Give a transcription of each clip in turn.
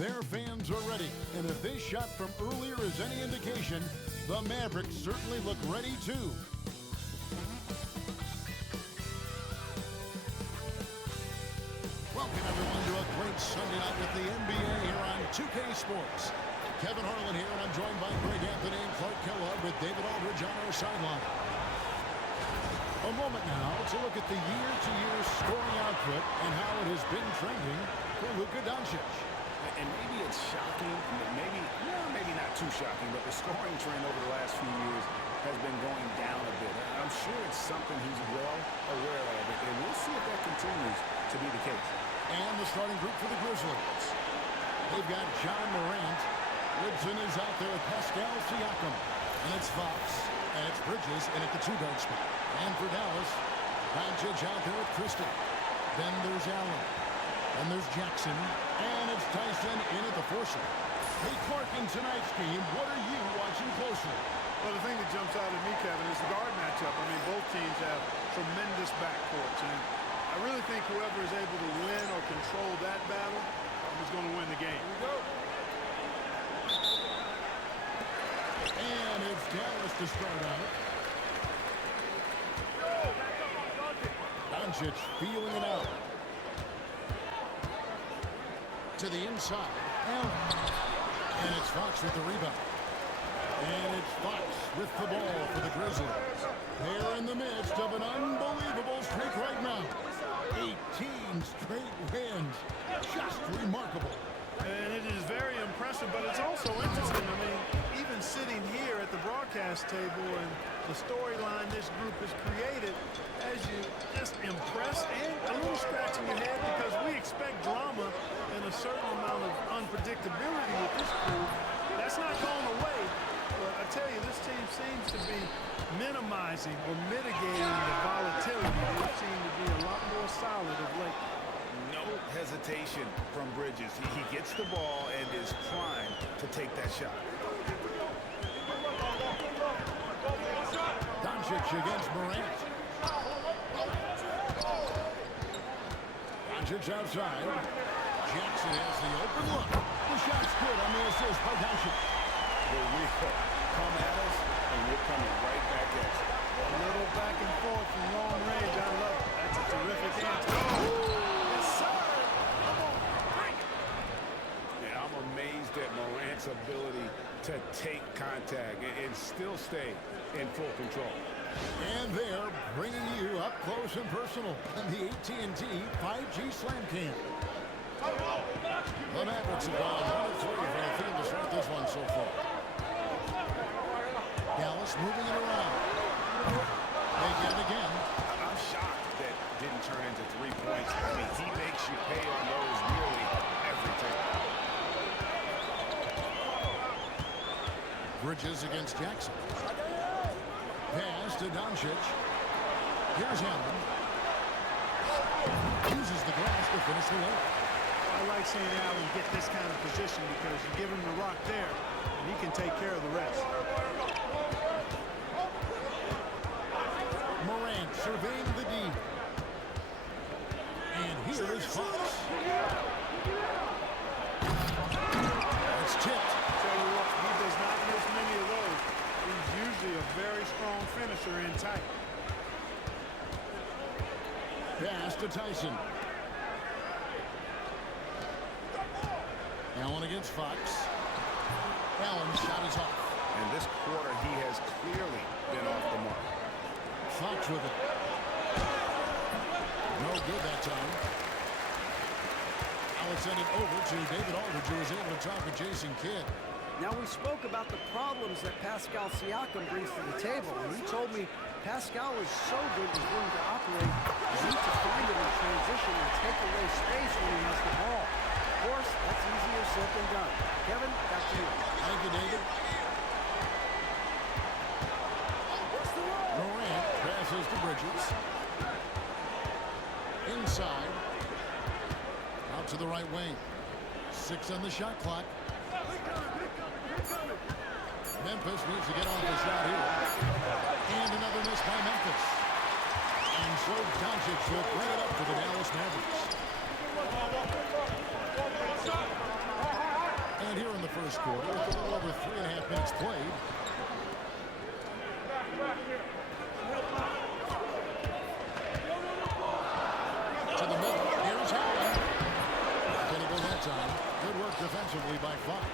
Their fans are ready, and if this shot from earlier is any indication, the Mavericks certainly look ready too. Welcome everyone to a great Sunday night with the NBA here on 2K Sports. Kevin Harlan here, and I'm joined by Greg Anthony and Clark Kellogg with David Aldridge on our sideline. A moment now to look at the year-to-year scoring output and how it has been trending for Luka Doncic. And maybe it's shocking, maybe not too shocking, but the scoring trend over the last few years has been going down a bit. I'm sure it's something he's well aware of, and we'll see if that continues to be the case. And the starting group for the Grizzlies. They've got John Morant. Woodson is out there with Pascal Siakam. And it's Fox. And it's Bridges in at the two-guard spot. And for Dallas, Doncic out there with Christie. Then there's Allen. And there's Jackson. And it's Tyson in at the four-slot. Hey, Clark, in tonight's game, what are you watching closely? Well, the thing that jumps out at me, Kevin, is the guard matchup. I mean, both teams have tremendous backcourts. And I really think whoever is able to win or control that battle is going to win the game. Here we go. And it's Dallas to start out. Doncic feeling it out. To the inside. And it's Fox with the rebound. And it's Fox with the ball for the Grizzlies. They're in the midst of an unbelievable streak right now. 18 straight wins. Just remarkable. And it is very impressive, but it's also interesting. I mean, even sitting here at the broadcast table and the storyline this group has created, as you just impress and a little scratch in your head, because we expect drama and a certain amount of unpredictability with this group. That's not going away. But I tell you, this team seems to be minimizing or mitigating the volatility. They seem to be a lot more solid of late. No hesitation from Bridges. He gets the ball and is primed to take that shot. Doncic against Morant. Doncic outside. Jackson has the open look. The shot's good on the assist by Doncic. We come at us, and we're coming right back at you. A little back and forth from long range. I love it. That's a terrific answer. Yes, sir. Come on, break. Yeah, I'm amazed at Morant's ability to take contact and still stay in full control. And they're bringing you up close and personal on the AT&T 5G Slam Cam. The Mavericks have gone 1-3 from the field to start this one so far. Dallas moving it around. They get it again. I'm shocked that didn't turn into 3 points. I mean, he makes you pay on those nearly every time. Bridges against Jackson. Pass to Doncic. Here's Allen. Uses the glass to finish the layup. I like seeing Allen get this kind of position because you give him the rock there, and he can take care of the rest. Morant surveying the D. And here is Fox. It's tipped. Tell you what, he does not miss many of those. He's usually a very strong finisher in tight. Pass to Tyson. Allen against Fox. Allen's shot is off. And this quarter, he has clearly been off the mark. Fox with it. No good that time. Now let's send it over to David Aldridge, who was able to talk with Jason Kidd. Now, we spoke about the problems that Pascal Siakam brings to the table, and he told me Pascal is so good with willing to operate, you need to find him in transition and take away space when he has the ball. Of course, that's easier said than done. Kevin, back to you. Thank you, David. Morant passes to Bridges. Inside. Out to the right wing. 6 on the shot clock. Memphis needs to get off the shot here. And another miss by Memphis. And so Doncic will bring it up for the Dallas Mavericks. first quarter with a little over 3.5 minutes played. To the middle. Here's Allen. Gonna go that time. Good work defensively by Fox.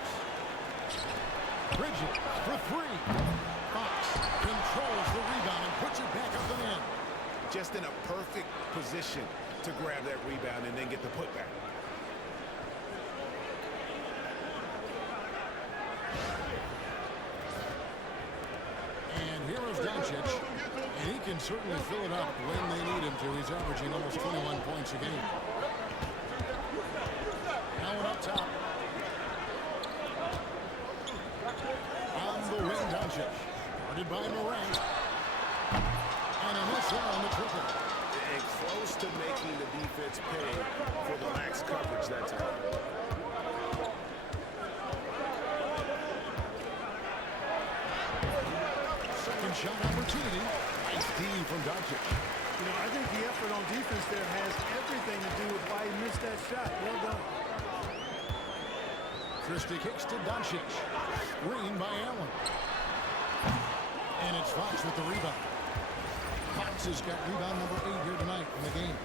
Bridges for three. Fox controls the rebound and puts it back up and in. Just in a perfect position to grab that rebound and then get the putback. And here is Doncic. And he can certainly fill it up when they need him to. He's averaging almost 21 points a game. Allen up top. On the wing, Doncic. Guarded by Morant. And a miss there on the triple. And close to making the defense pay for the lax coverage that time. Second shot opportunity. Nice D from Doncic. You know, I think the effort on defense there has everything to do with why he missed that shot. Well done. Christie kicks to Doncic. Screen by Allen. And it's Fox with the rebound. Fox has got rebound number 8 here tonight in the game.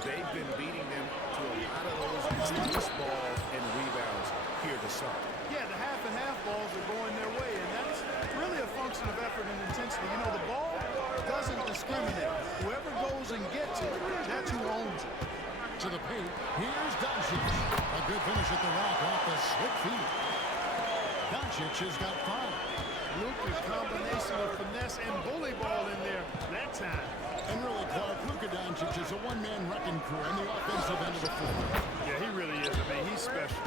They've been beating them to a lot of those loose balls and rebounds here to start. Yeah, the half and half balls are going their way, and that's really a function of effort and intensity. You know, the ball doesn't discriminate. Whoever goes and gets it, that's who owns it. To the paint. Here's Doncic. A good finish at the rack off the slip feed. Doncic has got 5. Luka's combination of finesse and bully ball in there that time. And really, Clark, Luka Doncic is a one-man wrecking crew on the offensive end of the floor. Yeah, he really is. I mean, he's special.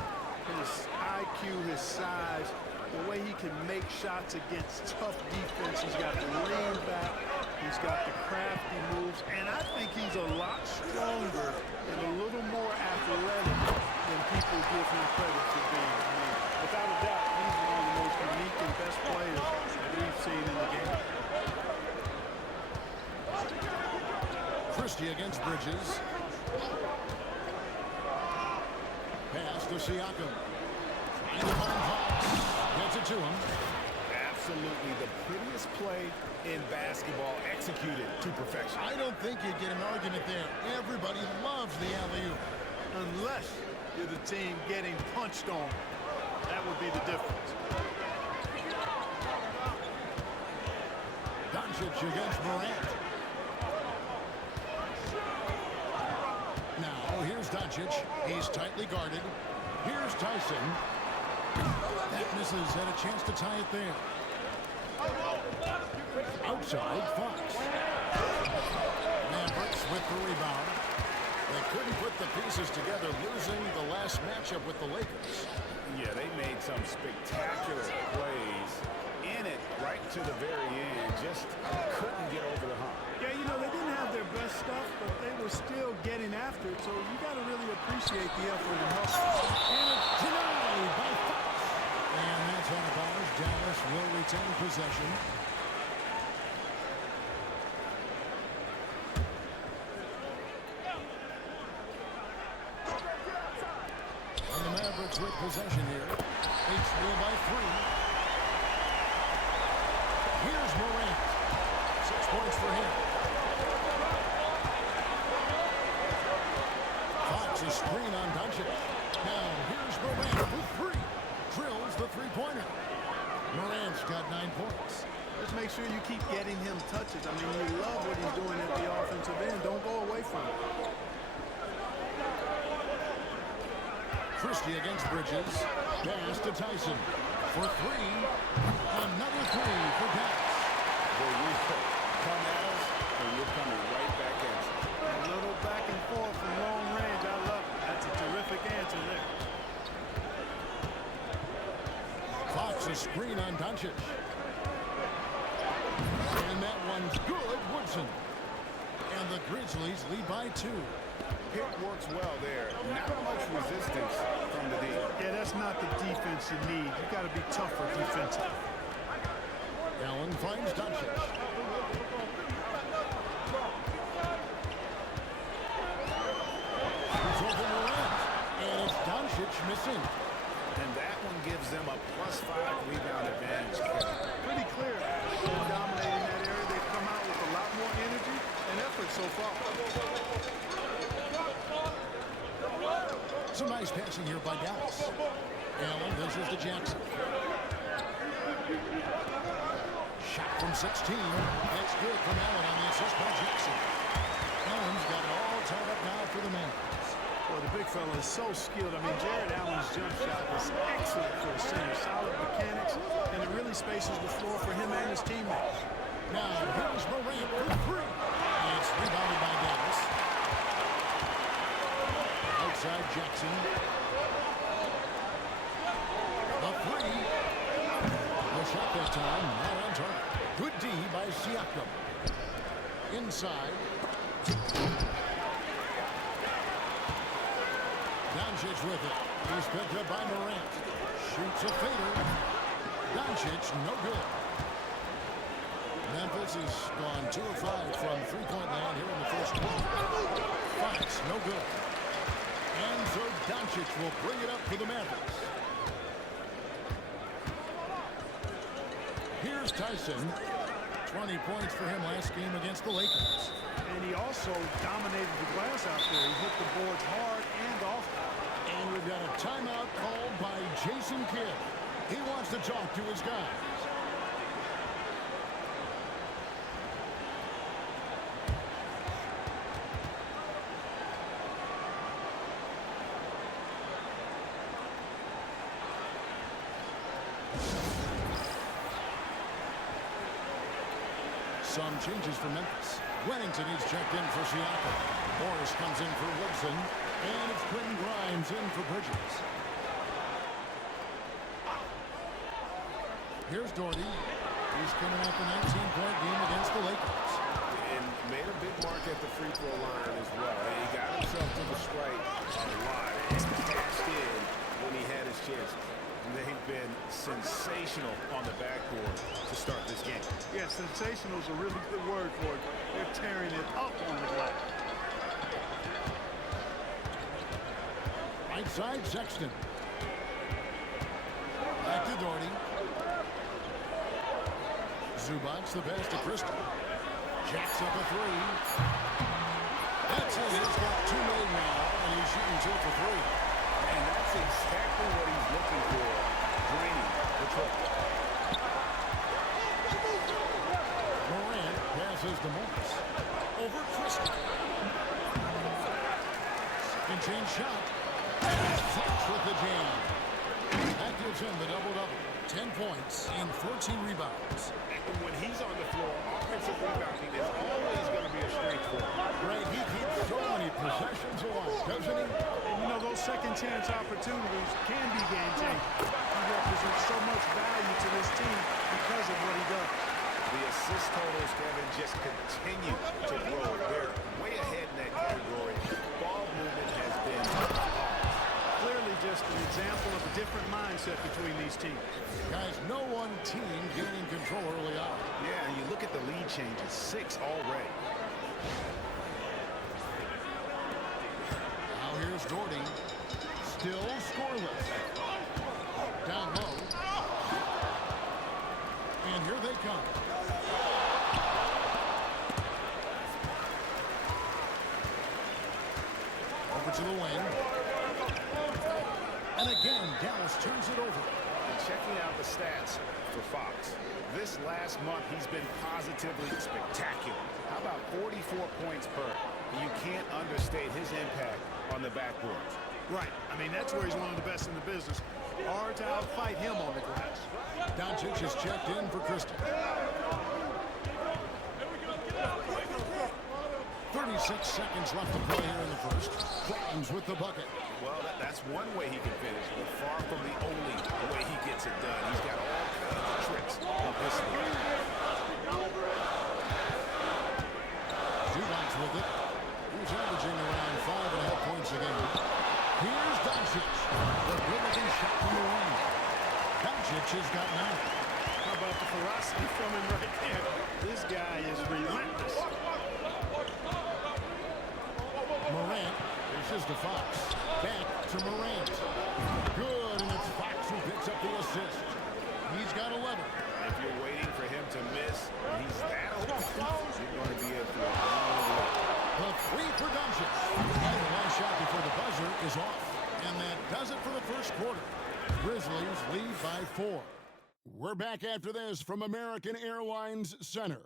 His IQ, his size, the way he can make shots against tough defense. He's got the lean back. He's got the crafty moves. And I think he's a lot stronger and a little more athletic than people give him credit for being. I mean, without a doubt, he's one of the most unique and best players that we've seen in the game. Christie against Bridges. Pass to Siakam. Trying to find Fox. Gets it to him. Absolutely the prettiest play in basketball executed to perfection. I don't think you'd get an argument there. Everybody loves the alley-oop. Unless you're the team getting punched on. That would be the difference. Doncic against Morant. Now, here's Doncic. He's tightly guarded. Here's Tyson. That misses. Had a chance to tie it there. Outside, Fox. Mavericks with the rebound. They couldn't put the pieces together, losing the last matchup with the Lakers. Yeah, they made some spectacular plays in it right to the very end. Just couldn't get over the hump. Yeah, you know, they didn't have their best stuff, but they were still getting after it, so you got to really appreciate the effort and hustle. And it's denied by Fox. And that's out of bounds. Dallas will retain possession. And the Mavericks with possession here. H-Bill by 3. Here's Morant. 6 points for him. Fox a screen on Doncic. Now here's Morant with 3. Drills the three-pointer. Morant's got 9 points. Just make sure you keep getting him touches. I mean, you love what he's doing at the offensive end. Don't go away from it. Christie against Bridges. Pass to Tyson. For 3. Another 3 for Dallas. Well, we come at us, and we're coming right back at you. A little back and forth from long range. I love it. That's a terrific answer there. Fox a screen on Doncic. And that one's good. Woodson. And the Grizzlies lead by 2. Pick works well there. Not much resistance from the D. Yeah, that's not the defense you need. You got to be tougher defensively. Allen finds Doncic. He's over Morant. And it's Doncic missing. And that one gives them a +5 rebound advantage. Pretty clear. They're dominating that area. They've come out with a lot more energy and effort so far. Some nice passing here by Dallas. Allen ventures to Jackson. Shot from 16. That's good from Allen on the assist by Jackson. Allen's got it all tied up now for the Mavericks. Well, the big fella is so skilled. I mean, Jared Allen's jump shot was excellent for a center. Solid mechanics, and it really spaces the floor for him and his teammates. Now, here's Morant for three. And it's rebounded by Dallas. Outside Jackson. The three. No shot that time. Not on target. Good D by Siakam. Inside. Doncic with it. He's picked up by Morant. Shoots a fader. Doncic, no good. Memphis has gone 2 of 5 from three-point line here in the first quarter. Fox, no good. And so Doncic will bring it up for the Mavericks. Here's Tyson. 20 points for him last game against the Lakers. And he also dominated the glass out there. He hit the boards hard and often. And we've got a timeout called by Jason Kidd. He wants to talk to his guys. Some changes for Memphis. Wennington is checked in for Siakam. Morris comes in for Woodson. And it's Quentin Grimes in for Bridges. Here's Doherty. He's coming off a 19-point game against the Lakers. And made a big mark at the free throw line as well. And he got himself to the strike a lot. And cashed in when he had his chances. They've been sensational on the backboard to start this game. Yeah, sensational is a really good word for it. They're tearing it up on the glass. Right side, Sexton. Back to Doherty. Zubac's the pass to Crystal. Jacks up a three. That's it. He's got 2 made now, and he's shooting 2 for 3. And that's exactly what he's looking for, draining the trouble. Morant passes to Morris. Over Crystal. Second chance shot. Fox with the jam. That gives him the double-double. 10 points and 14 rebounds. And when he's on the floor, offensive rebounding is always going to be a strength for him. Right, he keeps so many possessions alive, doesn't he? And you know, those second chance opportunities can be game changing. He represents so much value to this team because of what he does. The assist totals, Kevin, just continue to grow. They're way ahead in that category. Ball movement has been Clearly just an example of a different mindset between these teams. Guys, no one team gaining control early on. Yeah, and you look at the lead changes, 6 already. Now here's Doherty. Still scoreless. Down low. And here they come. Over to the wing. And again, Dallas turns it over. And checking out the stats for Fox. This last month, he's been positively spectacular. How about 44 points per? You can't understate his impact on the backboard. Right. I mean, that's where he's one of the best in the business. Hard to outfight him on the glass. Doncic is checked in for Crystal. 36 seconds left to play here in the first. Grimes with the bucket. Well, that's one way he can finish, but far from the only way he gets it done. He's got all kinds of tricks up his sleeve. Zubac's with it. He's averaging around 5.5 points a game. Here's Doncic. The good-looking shot from the wing. Doncic has got 9. How about the ferocity from him right there? This guy is relentless. Morant, there's Pitches to Fox. Back to Morant. Good, and it's Fox who picks up the assist. He's got 11. If you're waiting for him to miss, when he's that open, you're going to be in for a long look. The three for Doncic. And the last shot before the buzzer is off. And that does it for the first quarter. Grizzlies lead by 4. We're back after this from American Airlines Center.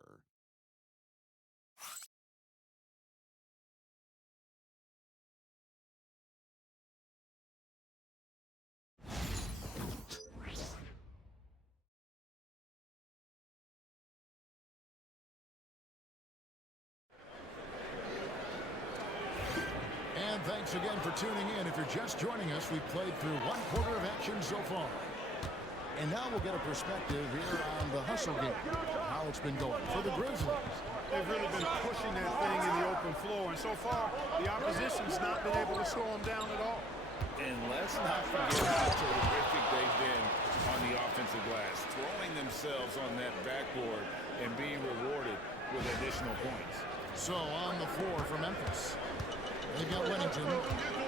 And thanks again for tuning in. If you're just joining us, we've played through one quarter of action so far. And now we'll get a perspective here on the hustle game, how it's been going for the Grizzlies. They've really been pushing that thing in the open floor, and so far, the opposition's not been able to slow them down at all. And let's not forget how terrific they've been on the offensive glass, throwing themselves on that backboard and being rewarded with additional points. So on the floor for Memphis. They've got Whittington,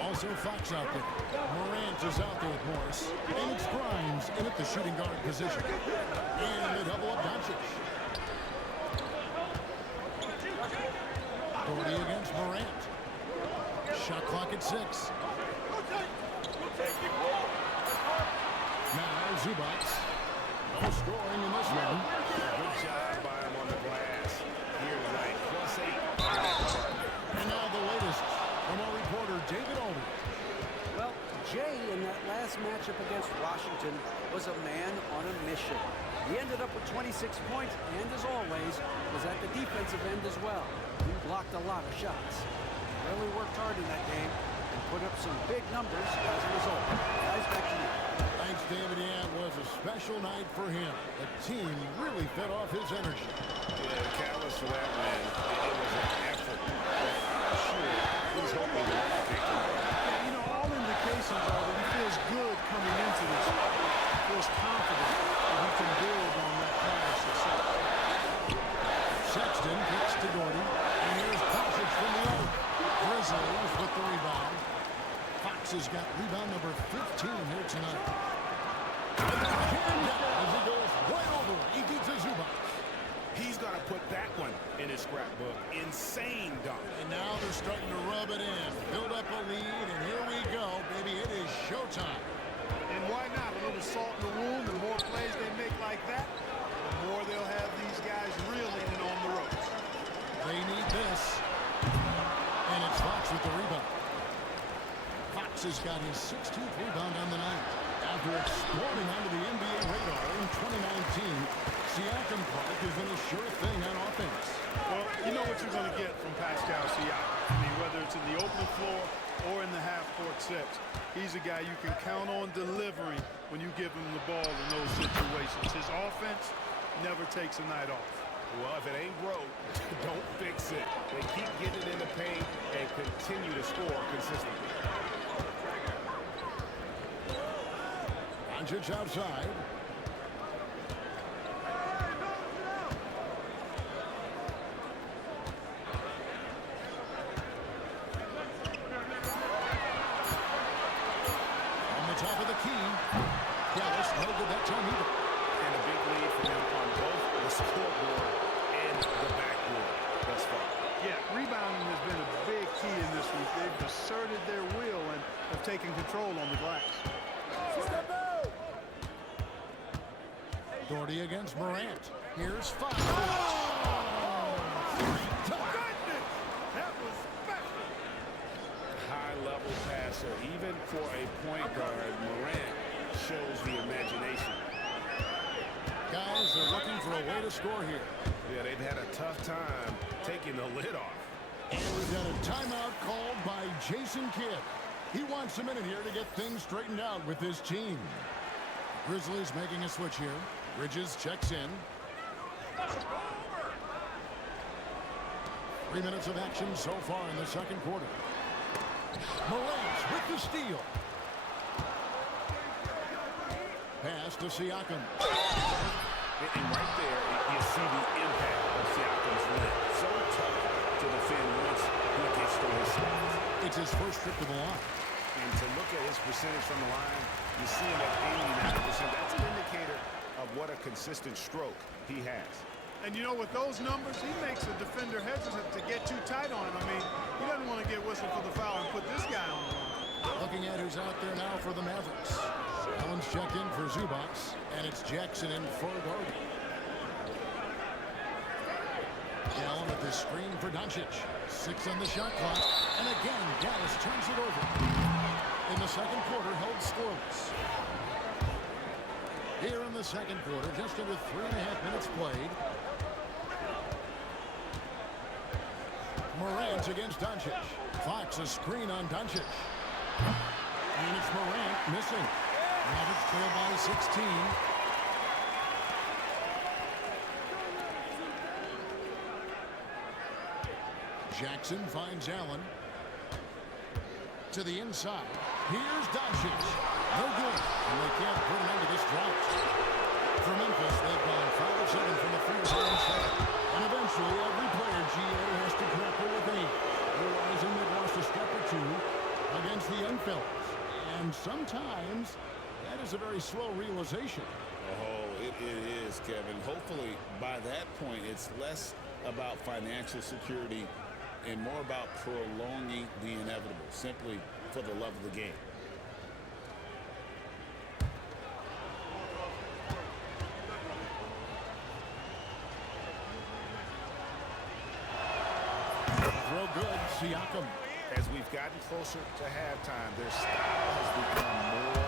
also Fox out there. Morant is out there with Morris. And it's Grimes in at the shooting guard position. And they double up Doncic. Doherty against Morant. Shot clock at 6. Now Zubac. No scoring in this one. Good job by him on the glass. Here tonight, +8. And now the latest from our reporter, David Aldridge. Well, Jay in that last matchup against Washington was a man on a mission. He ended up with 26 points and, as always, was at the defensive end as well. He blocked a lot of shots. Really worked hard in that game and put up some big numbers as a result. Guys, back to you. Thanks, David. Yeah, it was a special night for him. The team really fed off his energy. Yeah, the catalyst for that, man, it was an effort. I'm sure he's hoping to pick him. You know, all indications are that he feels good coming into this. Feels confident that he can build on that prior success. Sexton kicks to Doherty. And here's Doncic from the other. Grizzlies with the rebound. Fox has got rebound number 15 here tonight. As he goes right over, he keeps a Zubac. He's going to put that one in his scrapbook. Insane dunk. And now they're starting to rub it in. Build up a lead, and here we go, baby. It is showtime. And why not? A little salt in the wound. The more plays they make like that, the more they'll have these guys reeling and on the ropes. They need this. And it's Fox with the rebound. Fox has got his 16th rebound on the night. After exploding onto the NBA radar in 2019, Siakam Park has been a sure thing on offense. Well, you know what you're going to get from Pascal Siakam. I mean, whether it's in the open floor or in the half-court sets, he's a guy you can count on delivering when you give him the ball in those situations. His offense never takes a night off. Well, if it ain't broke, don't fix it. They keep getting it in the paint and continue to score consistently. Doncic outside. On the top of the key. Dallas no good that time either. And a big lead for them on both the scoreboard and the backboard thus far. Yeah, rebounding has been a big key in this week. They've asserted their will and have taken control on the glass. Doherty against Morant. Here's Fox. That was special. High-level passer. Even for a point guard, Morant shows the imagination. Guys are looking for a way to score here. Yeah, they've had a tough time taking the lid off. And we've got a timeout called by Jason Kidd. He wants a minute here to get things straightened out with his team. Grizzlies making a switch here. Bridges checks in. 3 minutes of action so far in the second quarter. Morant with the steal. Pass to Siakam. And right there, you see the impact of Siakam's length. So tough to to defend once he gets through his spots. It's his first trip to the line. And to look at his percentage from the line, you see him at 89%. That's an indicator of what a consistent stroke he has. And you know, with those numbers, he makes a defender hesitant to get too tight on him. I mean, he doesn't want to get whistled for the foul and put this guy on the line. Looking at who's out there now for the Mavericks. Allen's checked in for Zubac, and it's Jackson in for Garden. Allen at the screen for Doncic. 6 on the shot clock. And again, Dallas turns it over. In the second quarter, held scoreless. Here in the second quarter, just under 3.5 minutes played. Morant against Doncic. Fox a screen on Doncic. And it's Morant missing. Mavericks trail by 16. Jackson finds Allen. To the inside. Here's Doncic. No good. And they can't put an end to this drought. For Memphis, they've gone 5 of 7 from the free throw line. And eventually, every player GA has to grapple with an 8. Realizing they've lost a step or two against the young fellas. And sometimes, that is a very slow realization. Oh, it is, Kevin. Hopefully, by that point, it's less about financial security and more about prolonging the inevitable, simply for the love of the game. Throw good, Siakam. As we've gotten closer to halftime, their style has become more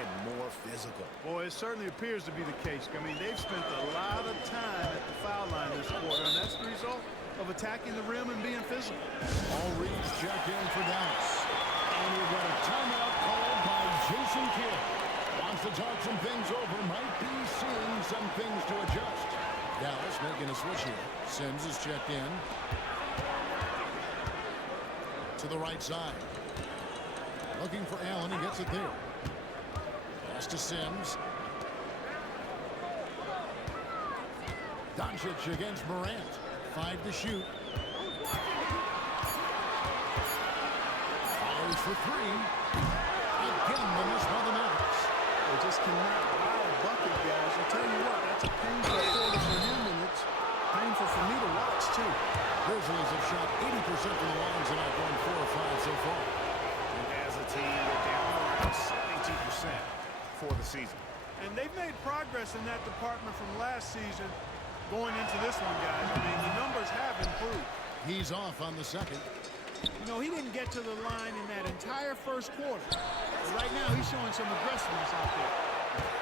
and more physical. Boy, it certainly appears to be the case. I mean, they've spent a lot of time at the foul line this quarter, and that's the result of attacking the rim and being physical. All reads check in for Dallas. And we've got a timeout called by Jason Kidd. Wants to talk some things over, might be seeing some things to adjust. Dallas making a switch here. Sims is checked in. To the right side. Looking for Allen, he gets it there. Pass to Sims. Doncic against Morant. 5 to shoot. Fires for 3. Again, the miss by the Mavericks. They just cannot buy a bucket, guys. I tell you what, that's a painful quarter for him, and it's painful for me to watch, too. Grizzlies have shot 80% from the line tonight, going 4 of 5 so far. And as a team, they're down around 72% for the season. And they've made progress in that department from last season going into this one, guys. I mean, the numbers have improved. He's off on the second. You know, he didn't get to the line in that entire first quarter. But right now, he's showing some aggressiveness out there.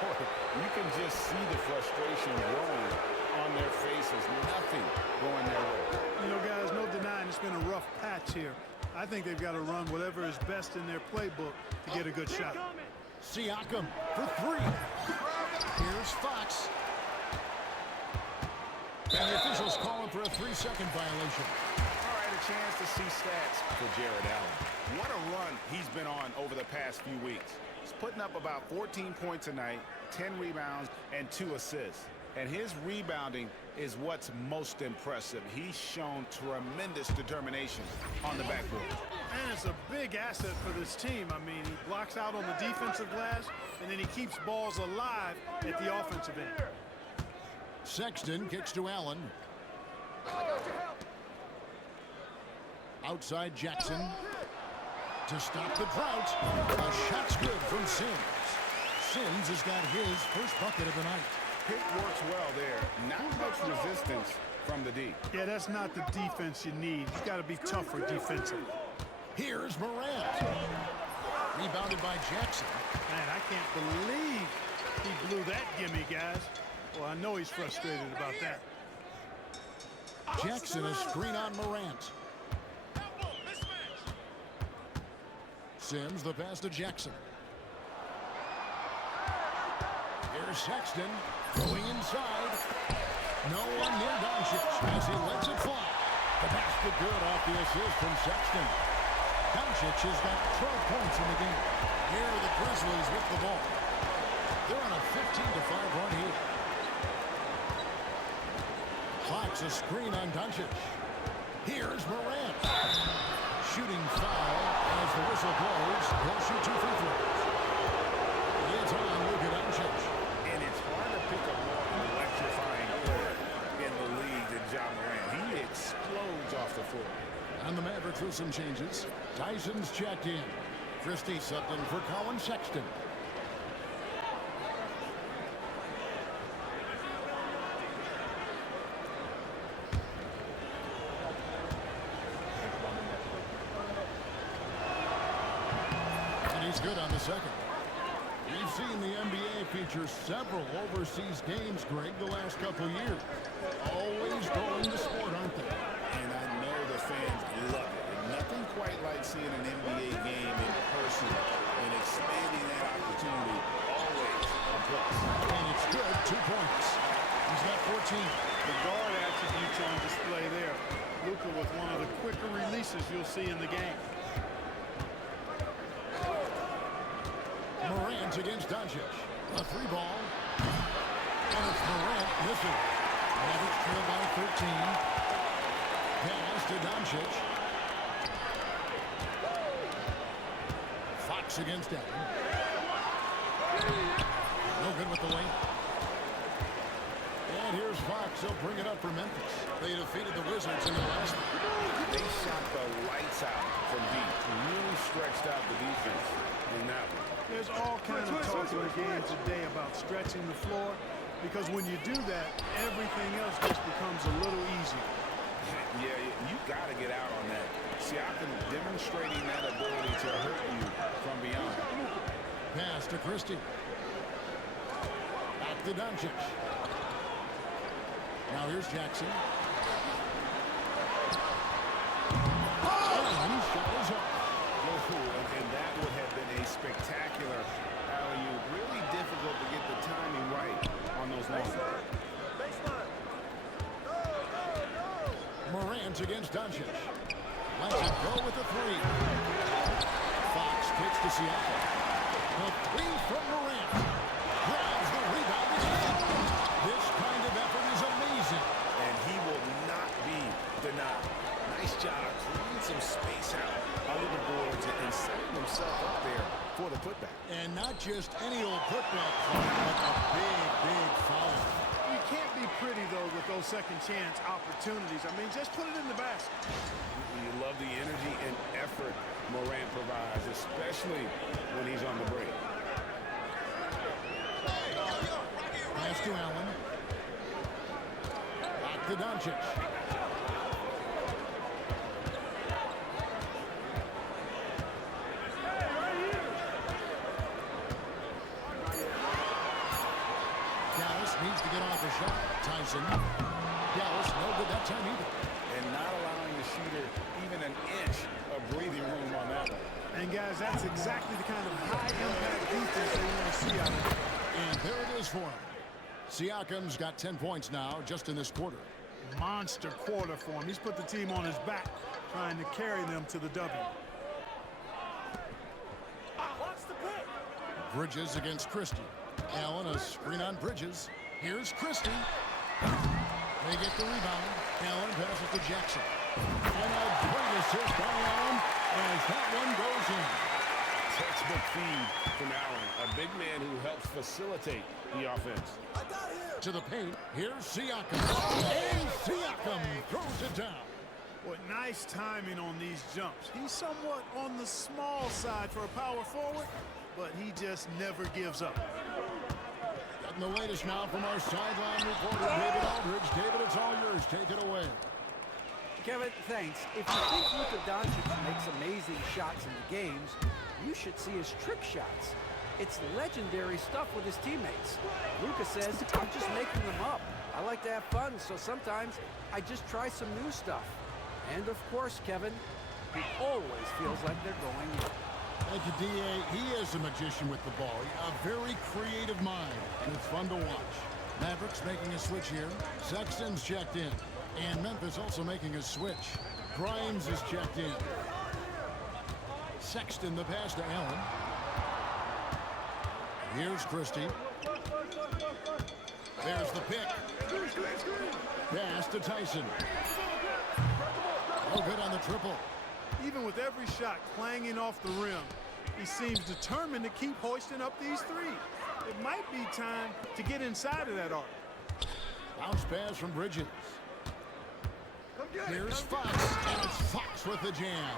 Boy, you can just see the frustration growing on their faces. Nothing going their way. You know, guys, no denying it's been a rough patch here. I think they've got to run whatever is best in their playbook to get a good shot. Siakam for 3. Here's Fox. And the officials calling for a 3-second violation. All right, a chance to see stats for Jared Allen. What a run he's been on over the past few weeks. He's putting up about 14 points a night, 10 rebounds, and 2 assists. And his rebounding is what's most impressive. He's shown tremendous determination on the backboard. And it's a big asset for this team. I mean, he blocks out on the defensive glass, and then he keeps balls alive at the offensive end. Sexton kicks to Allen. Outside Jackson. To stop the drought. A shot's good from Sims. Sims has got his first bucket of the night. Pick works well there. Not much resistance from the D. Yeah, that's not the defense you need. You got to be tougher defensively. Here's Morant. Rebounded by Jackson. Man, I can't believe he blew that gimme, guys. Well, I know he's frustrated about that. Jackson a screen on Morant. Sims the pass to Jackson. Here's Sexton going inside. No one near Doncic as he lets it fly. The basket good off the assist from Sexton. Doncic has got 12 points in the game. Here are the Grizzlies with the ball. They're on a 15-5 run here. Fox a screen on Doncic. Here's Morant. Shooting foul as the whistle blows. He'll shoot 2 free throws. It's on Luka Doncic. And it's hard to pick a more electrifying player in the league than John Morant. He explodes off the floor. And the Mavericks with some changes. Tyson's checked in. Christie subbed in for Colin Sexton. And he's good on the second. We've seen the NBA feature several overseas games, Greg, the last couple years. Always growing the sport, aren't they? And I know the fans love it. And nothing quite like seeing an NBA game in person and expanding that opportunity always a plus. And it's good, 2 points. He's got 14. The guard attributes on display there. Luka with one of the quicker releases you'll see in the game. Morant against Doncic. A 3 ball. And it's Morant missing. Mavericks trail by 13. Pass to Doncic. Fox against Allen. No good with the lane. And here's Fox. He'll bring it up for Memphis. They defeated the Wizards in the last one. They shot the lights out from deep. Really stretched out the defense in that one. There's all kinds of talk in the game today about stretching the floor, because when you do that, everything else just becomes a little easier. Yeah, you got to get out on that. Siakam demonstrating that ability to hurt you from beyond. Pass to Christie. Back to Doncic. Now here's Jackson. And shot is up. And that would have been a spectacular alley-oop. Really difficult to get the timing right on those longs. Morant against Doncic. Lets it go with the 3. Fox kicks to Siakam. The 3 from Morant. Grabs the rebound again. This kind of effort is amazing. And he will not be denied. Nice job cleaning some space out under the boards and setting himself up there for the putback. And not just any old putback, but a big foul. You can't be pretty, though, with those second chance opportunities. I mean, just put it in the basket. You love the energy and effort Morant provides, especially when he's on the break. Pass to Allen. Back to Doncic. Dallas needs to get off a shot. Tyson. Dallas no good that time either. And not allowing the shooter even an inch of breathing room on that one. And, guys, that's exactly the kind of high-impact defense they want to see out of it. And there it is for him. Siakam's got 10 points now just in this quarter. Monster quarter for him. He's put the team on his back, trying to carry them to the W. Bridges against Christie. Allen, a screen on Bridges. Here's Christie. They get the rebound. Allen passes to Jackson. And a great assist by Allen as that one goes in. Textbook feed from Allen, a big man who helps facilitate the offense. To the paint. Here's Siakam. And Siakam throws it down. What nice timing on these jumps. He's somewhat on the small side for a power forward, but he just never gives up. And the latest now from our sideline reporter, David Aldridge. David, it's all yours. Take it away. Kevin, thanks. If you think Luka Doncic makes amazing shots in the games, you should see his trick shots. It's legendary stuff with his teammates. Luka says, I'm just making them up. I like to have fun, so sometimes I just try some new stuff. And of course, Kevin, he always feels like they're going in. Thank you, D.A. He is a magician with the ball. A very creative mind, and it's fun to watch. Mavericks making a switch here. Sexton's checked in. And Memphis also making a switch. Grimes is checked in. Sexton, the pass to Allen. Here's Christie. There's the pick. Pass to Tyson. No good on the triple. Even with every shot clanging off the rim, he seems determined to keep hoisting up these threes. It might be time to get inside of that arc. Bounce pass from Bridges. Here's Fox, and it's Fox with the jam.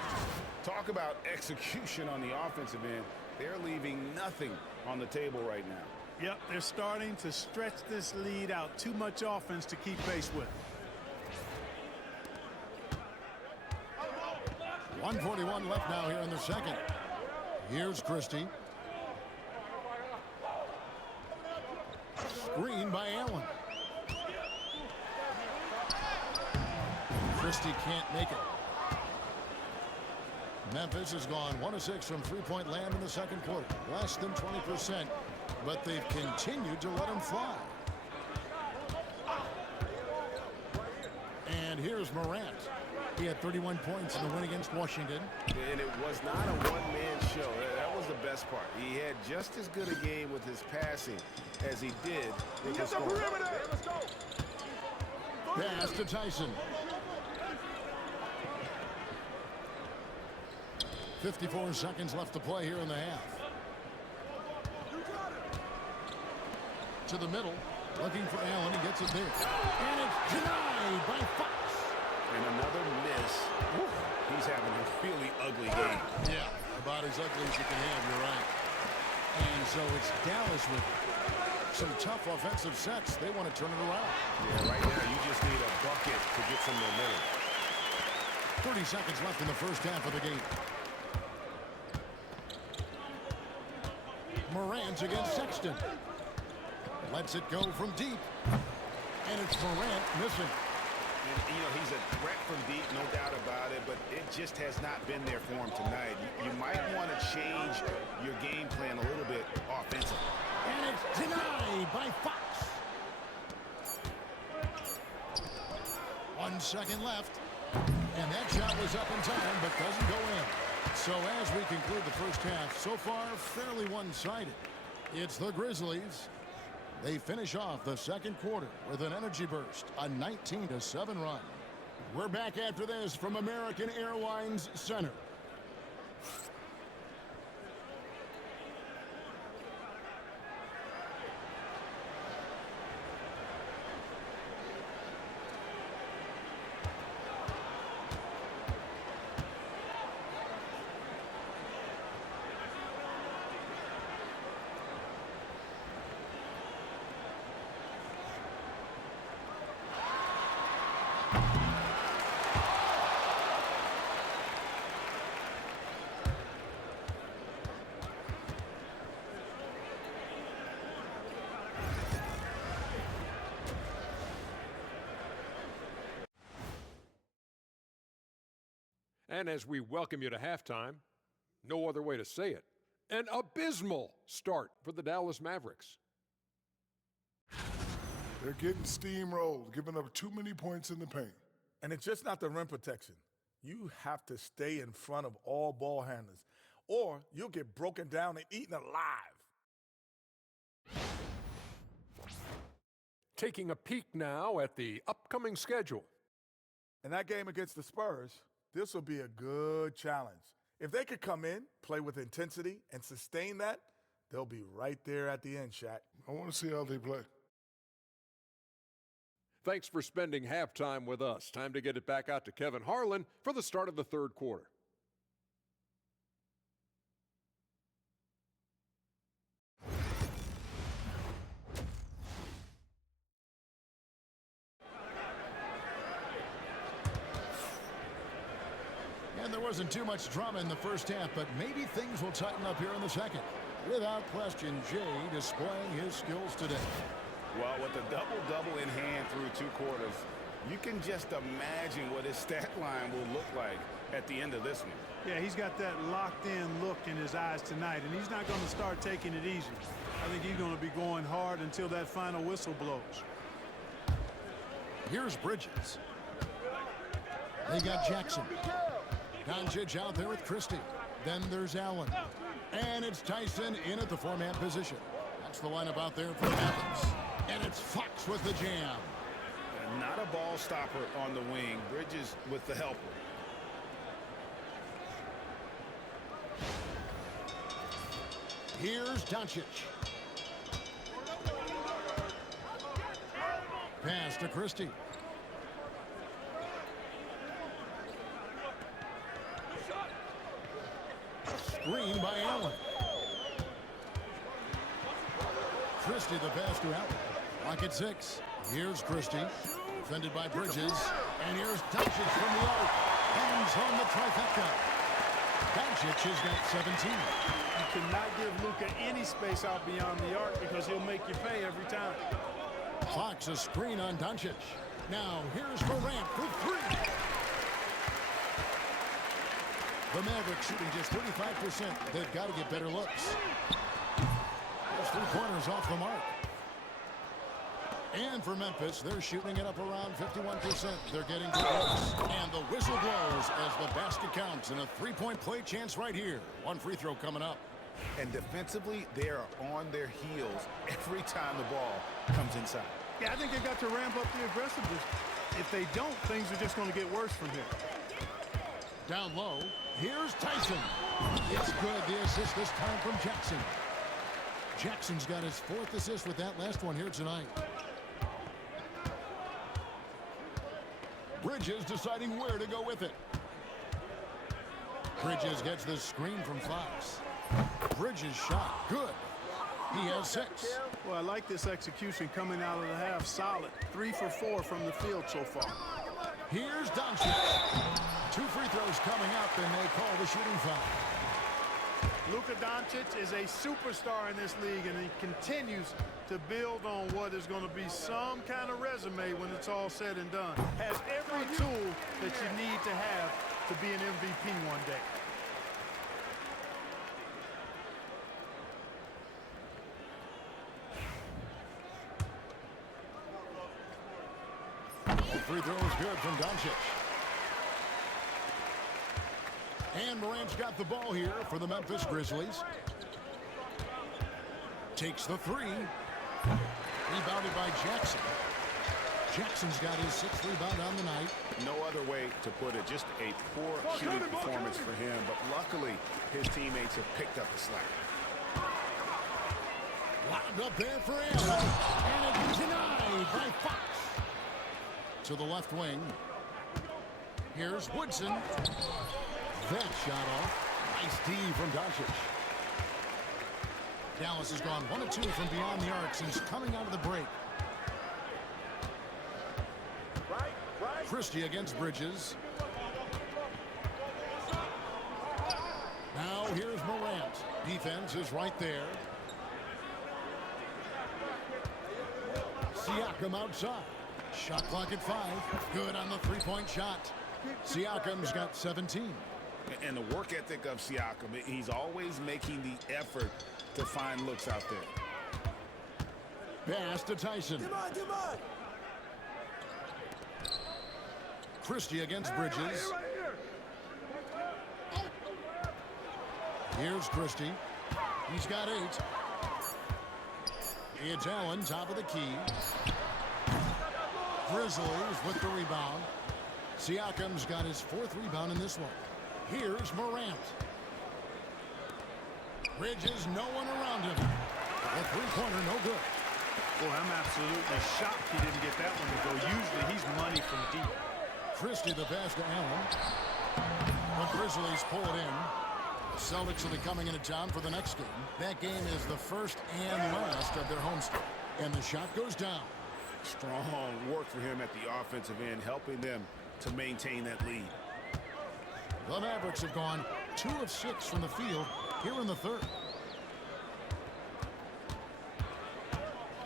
Talk about execution on the offensive end. They're leaving nothing on the table right now. Yep, they're starting to stretch this lead out. Too much offense to keep pace with. 1:41 left now here in the second. Here's Christie. Screen by Allen. Christie can't make it. Memphis has gone 1 of 6 from three-point land in the second quarter. Less than 20%, but they've continued to let him fly. And here's Morant. He had 31 points in the win against Washington. And it was not a one-man show. That was the best part. He had just as good a game with his passing as he did with his scoring. Pass to Tyson. 54 seconds left to play here in the half. To the middle, looking for Allen. He gets it there. And it's denied by Fox. And another miss. He's having a really ugly game. Yeah, about as ugly as you can have, you're right. And so it's Dallas with some tough offensive sets. They want to turn it around. Yeah, right now you just need a bucket to get some momentum. 30 seconds left in the first half of the game. Morant against Sexton. Lets it go from deep. And it's Morant missing. And, you know, he's a threat from deep, no doubt about it, but it just has not been there for him tonight. You might want to change your game plan a little bit offensively. And it's denied by Fox. 1 second left. And that shot was up in time, but doesn't go in. So as we conclude the first half, so far fairly one-sided. It's the Grizzlies. They finish off the second quarter with an energy burst, a 19-7 run. We're back after this from American Airlines Center. And as we welcome you to halftime, no other way to say it, an abysmal start for the Dallas Mavericks. They're getting steamrolled, giving up too many points in the paint. And it's just not the rim protection. You have to stay in front of all ball handlers, or you'll get broken down and eaten alive. Taking a peek now at the upcoming schedule. In that game against the Spurs, this will be a good challenge. If they could come in, play with intensity, and sustain that, they'll be right there at the end, Shaq. I want to see how they play. Thanks for spending halftime with us. Time to get it back out to Kevin Harlan for the start of the third quarter. And there wasn't too much drama in the first half, but maybe things will tighten up here in the second. Without question, Jay displaying his skills today. Well, with a double-double in hand through 2 quarters, you can just imagine what his stat line will look like at the end of this one. Yeah, he's got that locked-in look in his eyes tonight, and he's not going to start taking it easy. I think he's going to be going hard until that final whistle blows. Here's Bridges. They got Jackson. Doncic out there with Christie. Then there's Allen. And it's Tyson in at the four-man position. That's the lineup out there for the Mavericks. And it's Fox with the jam. Not a ball stopper on the wing. Bridges with the helper. Here's Doncic. Pass to Christie. Screen by Allen. Christie the pass to Allen. Lock at 6. Here's Christie. Defended by Bridges. And here's Doncic from the arc. Hands on the trifecta. Doncic has got 17. You cannot give Luka any space out beyond the arc because he'll make you pay every time. Fox a screen on Doncic. Now here's Morant for 3. The Mavericks shooting just 35%. They've got to get better looks. Those 3 pointers off the mark. And for Memphis, they're shooting it up around 51%. They're getting good looks. And the whistle blows as the basket counts. And a 3-point play chance right here. 1 free throw coming up. And defensively, they are on their heels every time the ball comes inside. Yeah, I think they got to ramp up the aggressiveness. If they don't, things are just going to get worse from here. Down low, here's Tyson. It's good, the assist this time from Jackson. Jackson's got his 4th assist with that last one here tonight. Bridges deciding where to go with it. Bridges gets the screen from Fox. Bridges shot, good. He has 6. Well, I like this execution coming out of the half. Solid. 3 for 4 from the field so far. Here's Doncic. 2 free throws coming up, and they call the shooting foul. Luka Doncic is a superstar in this league, and he continues to build on what is going to be some kind of resume when it's all said and done. Has every tool that you need to have to be an MVP one day. Free throw is good from Doncic. And Morant's got the ball here for the Memphis Grizzlies. Takes the 3. Rebounded by Jackson. Jackson's got his 6th rebound on the night. No other way to put it. Just a poor shooting performance for him. But luckily, his teammates have picked up the slack. Lobbed up there for Allen. And it's denied by Fox. To the left wing. Here's Woodson. That shot off. Nice D from Doncic. Dallas has gone 1 of 2 from beyond the arc since coming out of the break. Christie against Bridges. Now here's Morant. Defense is right there. Siakam outside. Shot clock at 5. Good on the 3-point shot. Siakam's got 17. And the work ethic of Siakam, he's always making the effort to find looks out there. Pass to Tyson. Christie against Bridges. Here's Christie. He's got 8. It's Allen, top of the key. Grizzlies with the rebound. Siakam's got his 4th rebound in this one. Here's Morant. Bridges, no one around him. A 3-pointer, no good. Boy, I'm absolutely shocked he didn't get that one to go. Usually he's money from deep. Christie the pass to Allen. The Grizzlies pull it in. The Celtics will be coming into town for the next game. That game is the first and last of their homestand. And the shot goes down. Strong work for him at the offensive end, helping them to maintain that lead. The Mavericks have gone 2 of 6 from the field here in the 3rd.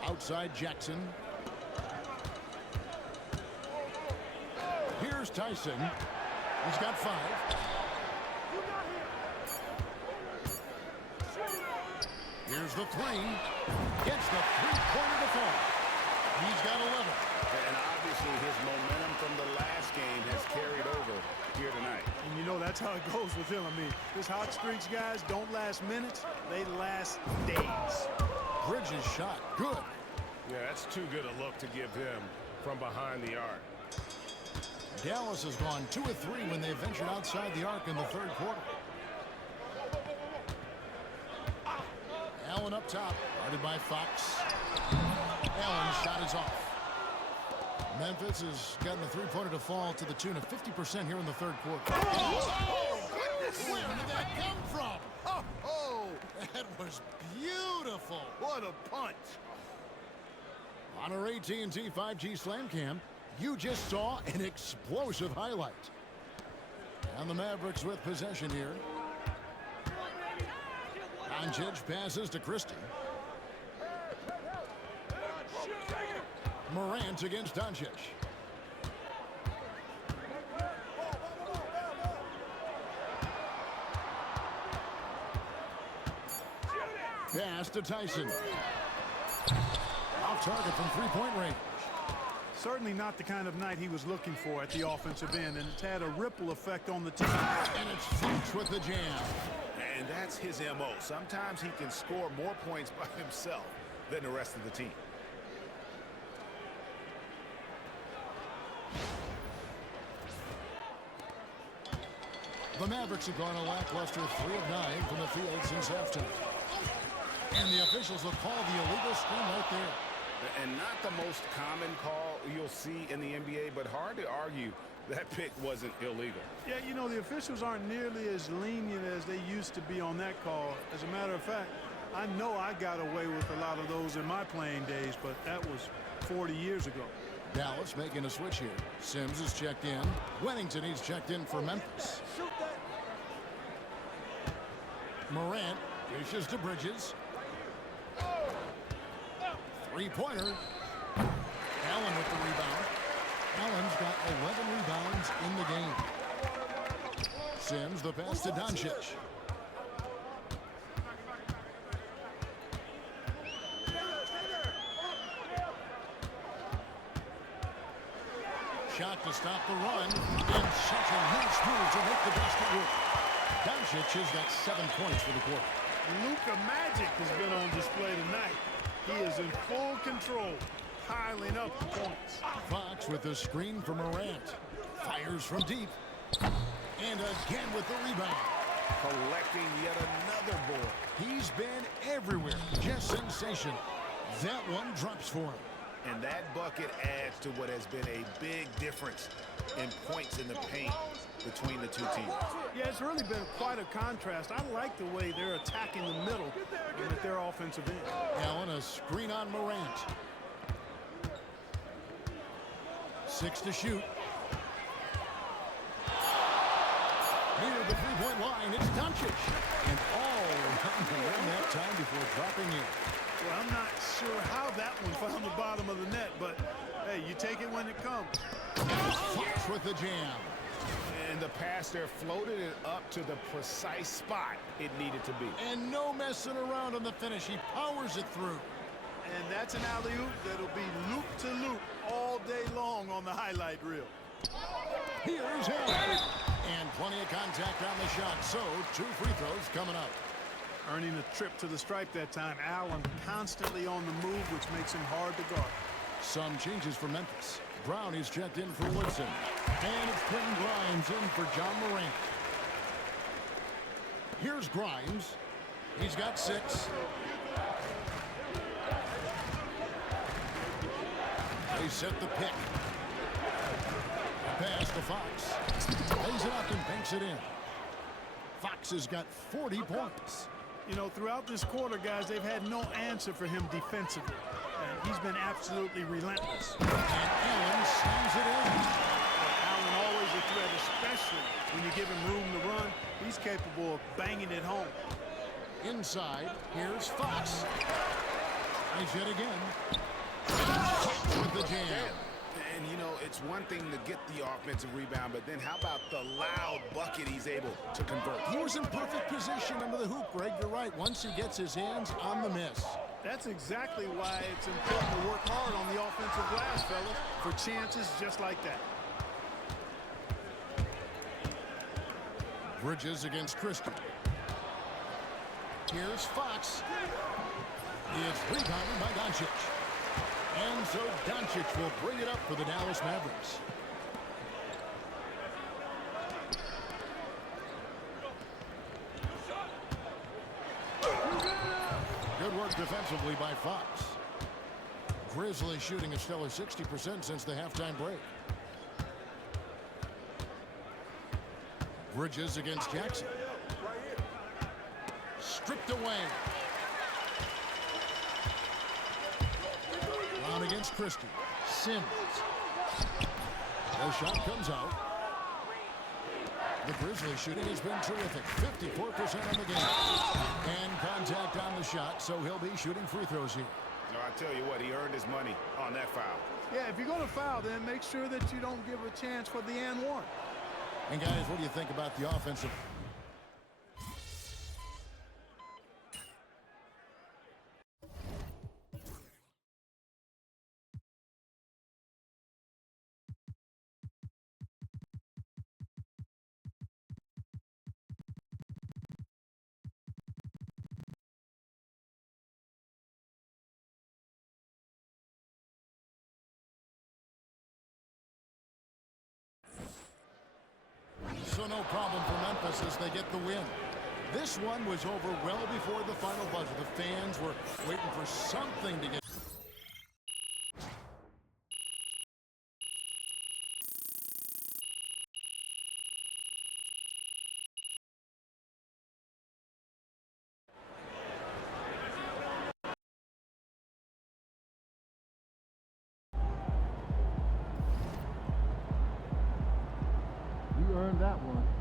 Outside Jackson. Here's Tyson. He's got 5. Here's the 3. Gets the 3-pointer to fall. He's got 11. And obviously his momentum from the last game has carried over here tonight. And you know that's how it goes with him. I mean, this hot streaks, guys, don't last minutes. They last days. Bridges shot. Good. Yeah, that's too good a look to give him from behind the arc. Dallas has gone 2 of 3 when they ventured outside the arc in the 3rd quarter. Allen up top. Guarded by Fox. Allen's shot is off. Memphis has gotten the three-pointer to fall to the tune of 50% here in the third quarter. Oh, where did that come from? Oh, that was beautiful. What a punch. On our AT&T 5G Slam Cam, you just saw an explosive highlight. And the Mavericks with possession here. Doncic passes to Christie. Morant against Doncic. Pass to Tyson. Off target from three-point range. Certainly not the kind of night he was looking for at the offensive end, and it's had a ripple effect on the team. And it's Fox with the jam. And that's his M.O. Sometimes he can score more points by himself than the rest of the team. The Mavericks have gone a lackluster 3 of 9 from the field since halftime. And the officials will call the illegal screen right there. And not the most common call you'll see in the NBA, but hard to argue that pick wasn't illegal. Yeah, you know, the officials aren't nearly as lenient as they used to be on that call. As a matter of fact, I know I got away with a lot of those in my playing days, but that was 40 years ago. Dallas making a switch here. Sims is checked in. Wennington, he's checked in for Memphis. Morant dishes to Bridges. Three-pointer. Allen with the rebound. Allen's got 11 rebounds in the game. Sims, the pass to Doncic. Shot to stop the run. And such a nice move to make the basket work. Doncic has got 7 points for the quarter. Luka Magic has been on display tonight. He is in full control, piling up the points. Fox with the screen for Morant. Fires from deep. And again with the rebound. Collecting yet another board. He's been everywhere. Just sensational. That one drops for him. And that bucket adds to what has been a big difference in points in the paint between the two teams. Yeah, it's really been quite a contrast. I like the way they're attacking the middle and at their offensive end. Allen, a screen on Morant. 6 to shoot. Near the three-point line, it's Doncic. And all around the rim that time before dropping in. Well, I'm not sure how that one found the bottom of the net, but hey, you take it when it comes. Fox with the jam. And the pass there floated it up to the precise spot it needed to be. And no messing around on the finish. He powers it through. And that's an alley-oop that'll be loop-to-loop all day long on the highlight reel. Here's Allen. And plenty of contact on the shot. So, 2 free throws coming up. Earning a trip to the stripe that time. Allen constantly on the move, which makes him hard to guard. Some changes for Memphis. Brown is checked in for Woodson. And it's Quentin Grimes in for John Morant. Here's Grimes. He's got 6. They set the pick. A pass to Fox. Lays it up and banks it in. Fox has got 40 points. You know, throughout this quarter, guys, they've had no answer for him defensively. And he's been absolutely relentless. And Allen slams it in. Allen always a threat, especially when you give him room to run. He's capable of banging it home. Inside, here's Fox. Tries yet again. Fox with the jam. And, you know, it's one thing to get the offensive rebound, but then how about the loud bucket he's able to convert? He was in perfect position under the hoop, Greg. You're right. Once he gets his hands on the miss. That's exactly why it's important to work hard on the offensive glass, fellas, for chances just like that. Bridges against Christie. Here's Fox. It's rebounded by Doncic. And so Doncic will bring it up for the Dallas Mavericks. Good work defensively by Fox. Grizzlies shooting a stellar 60% since the halftime break. Bridges against Jackson. Stripped away. On against Christie. Sims. The shot comes out. The Grizzlies shooting has been terrific. 54% on the game. And contact on the shot, so he'll be shooting free throws here. No, I tell you what, he earned his money on that foul. Yeah, if you're going to foul, then make sure that you don't give a chance for the and one. And guys, what do you think about the offensive? So no problem for Memphis as they get the win. This one was over well before the final buzzer. The fans were waiting for something to get. You earned that one.